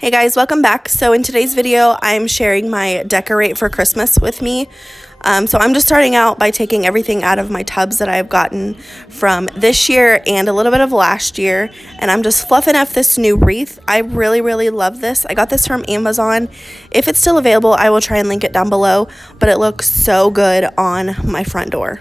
Hey guys, welcome back. So in today's video, I'm sharing my decorate for Christmas with me. So I'm just starting out by taking everything out of my tubs that I've gotten from this year and a little bit of last year. And I'm just fluffing up this new wreath. I really love this. I got this from Amazon. If it's still available, I will try and link it down below. But it looks so good on my front door.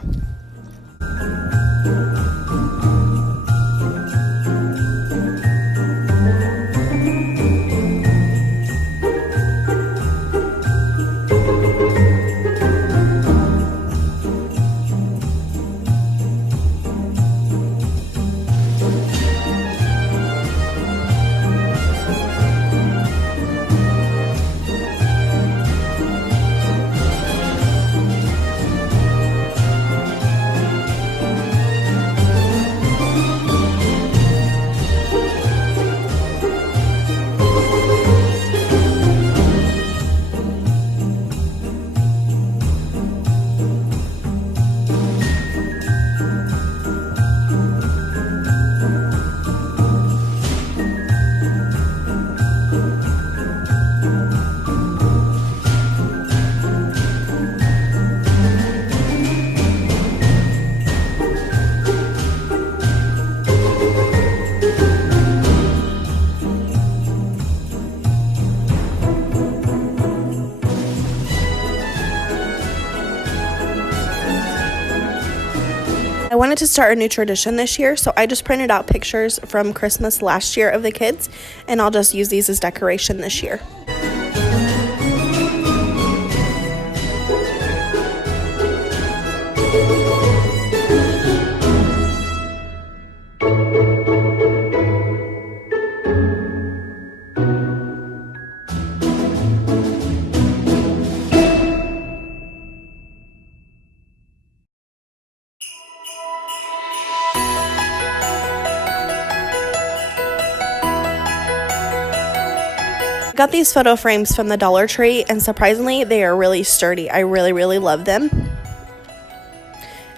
I wanted to start a new tradition this year, so I just printed out pictures from Christmas last year of the kids, and I'll just use these as decoration this year. Got these photo frames from the Dollar Tree, and surprisingly they are really sturdy. I really love them.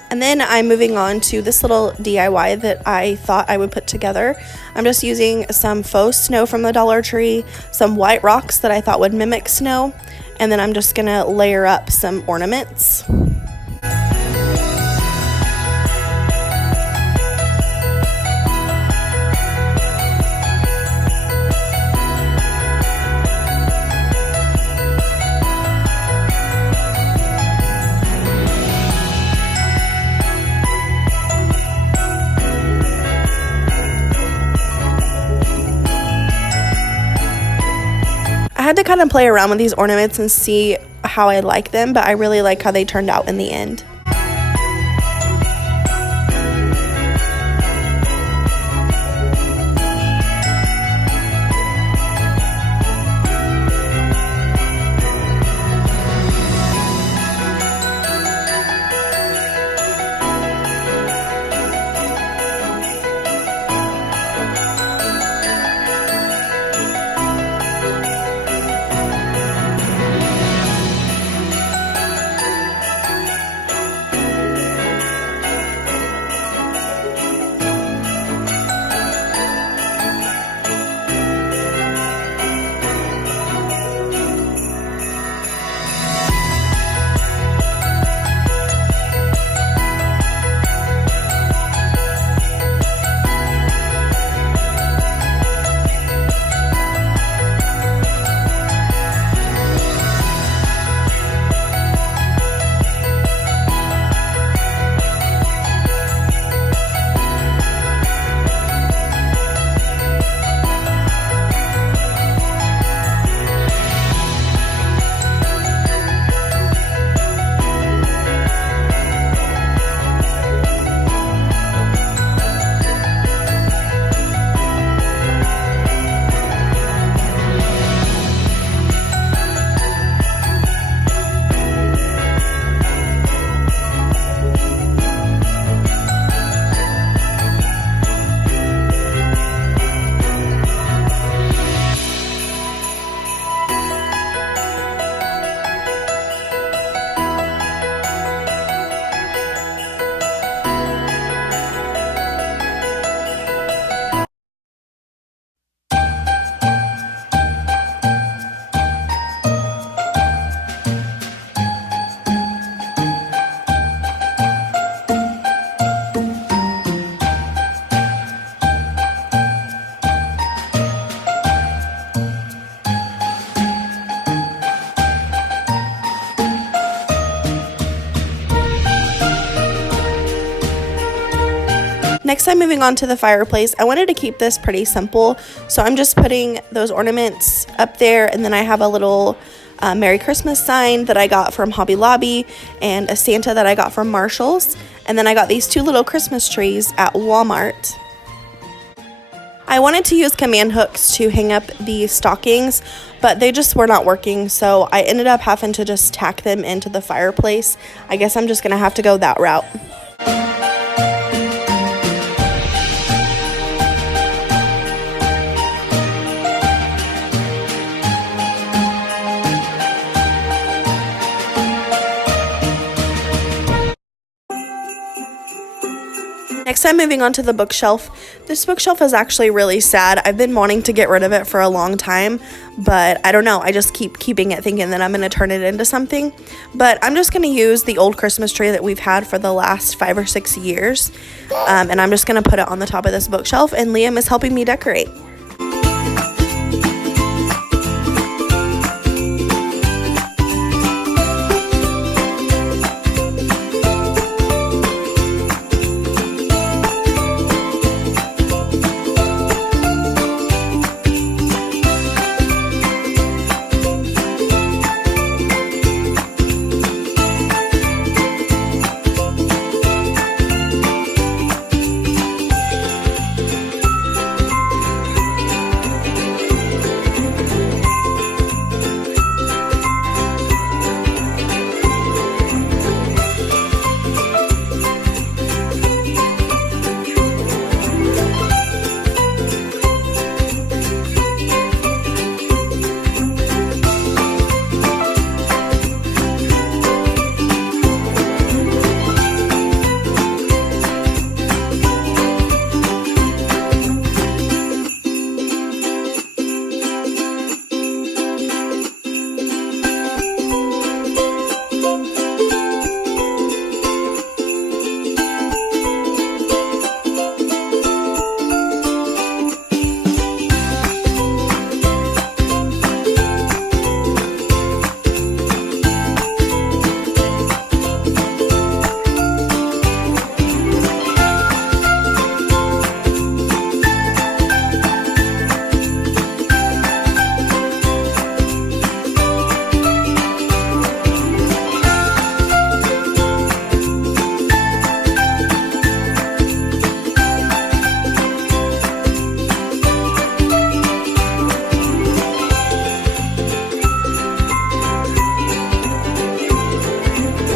And then I'm moving on to this little DIY that I thought I would put together. I'm just using some faux snow from the Dollar Tree, some white rocks that I thought would mimic snow, and then I'm just gonna layer up some ornaments. I had to kind of play around with these ornaments and see how I like them, but I really like how they turned out in the end. Next, I'm moving on to the fireplace. I wanted to keep this pretty simple, so I'm just putting those ornaments up there, and then I have a little Merry Christmas sign that I got from Hobby Lobby and a Santa that I got from Marshall's, and then I got these 2 little Christmas trees at Walmart. I wanted to use command hooks to hang up the stockings, but they just were not working, so I ended up having to just tack them into the fireplace. I guess I'm just gonna have to go that route. Next, I'm moving on to the bookshelf. This bookshelf is actually really sad. I've been wanting to get rid of it for a long time, but I don't know. I just keep keeping it thinking that I'm going to turn it into something. But I'm just going to use the old Christmas tree that we've had for the last 5 or 6 years, and I'm just going to put it on the top of this bookshelf, and Liam is helping me decorate.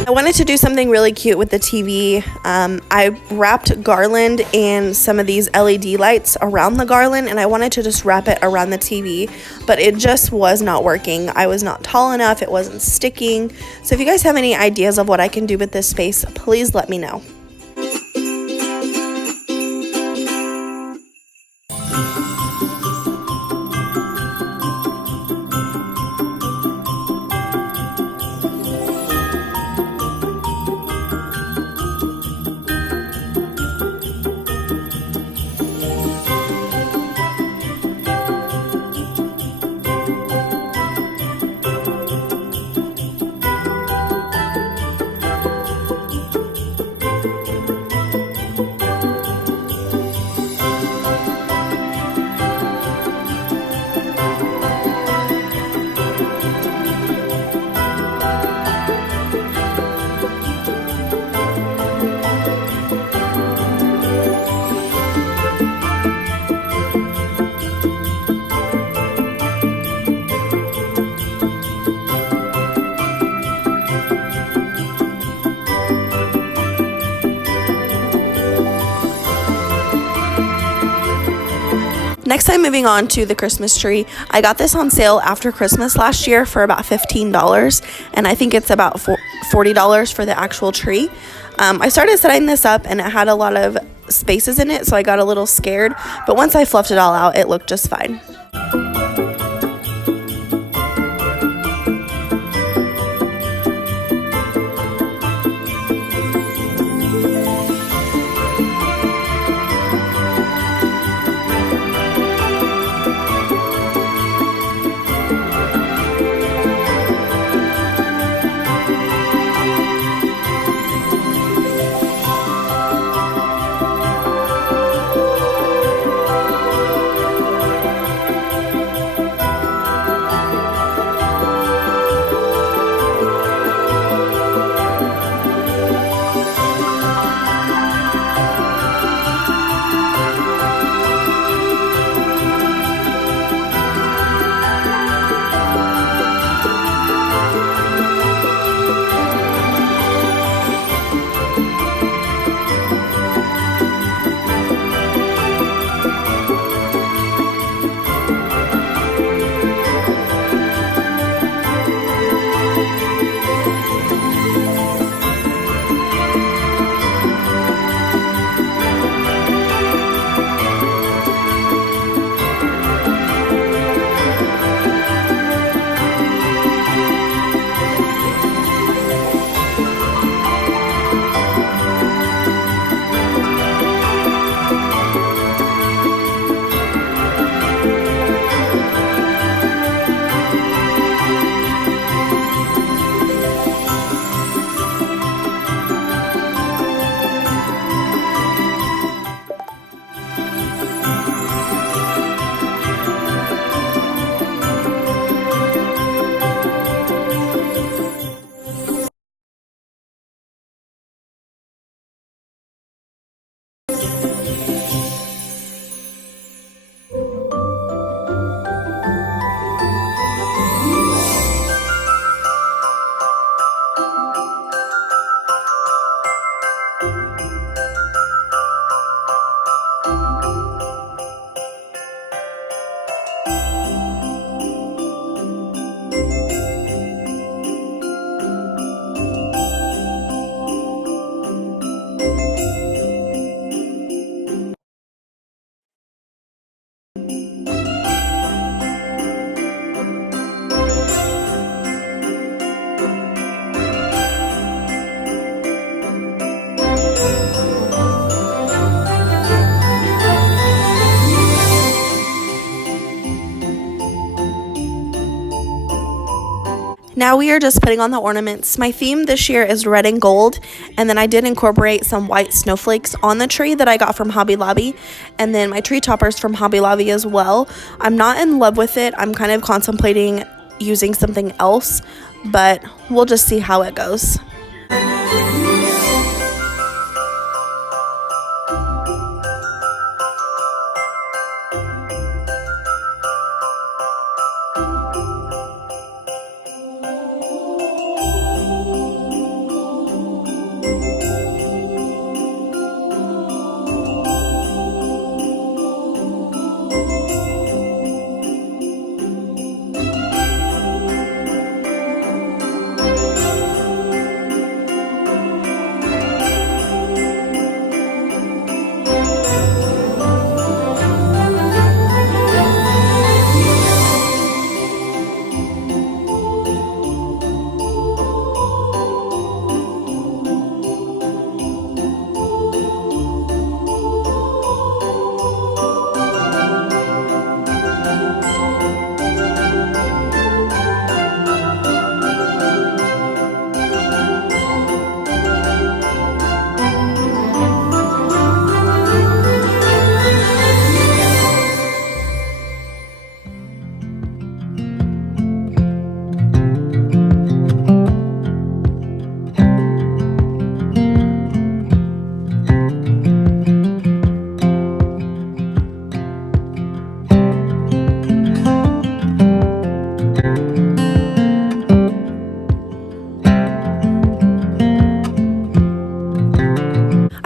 I wanted to do something really cute with the TV. I wrapped garland and some of these LED lights around the garland, and I wanted to just wrap it around the TV, but it just was not working. I was not tall enough, it wasn't sticking. So if you guys have any ideas of what I can do with this space, please let me know. Next, I'm moving on to the Christmas tree. I got this on sale after Christmas last year for about $15, and I think it's about $40 for the actual tree. I started setting this up, and it had a lot of spaces in it, so I got a little scared, but once I fluffed it all out, it looked just fine. Now we are just putting on the ornaments. My theme this year is red and gold, and then I did incorporate some white snowflakes on the tree that I got from Hobby Lobby, and then my tree toppers from Hobby Lobby as well. I'm not in love with it. I'm kind of contemplating using something else, but we'll just see how it goes.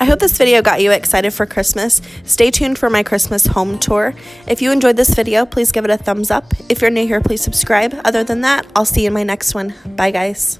I hope this video got you excited for Christmas. Stay tuned for my Christmas home tour. If you enjoyed this video, please give it a thumbs up. If you're new here, please subscribe. Other than that, I'll see you in my next one. Bye, guys.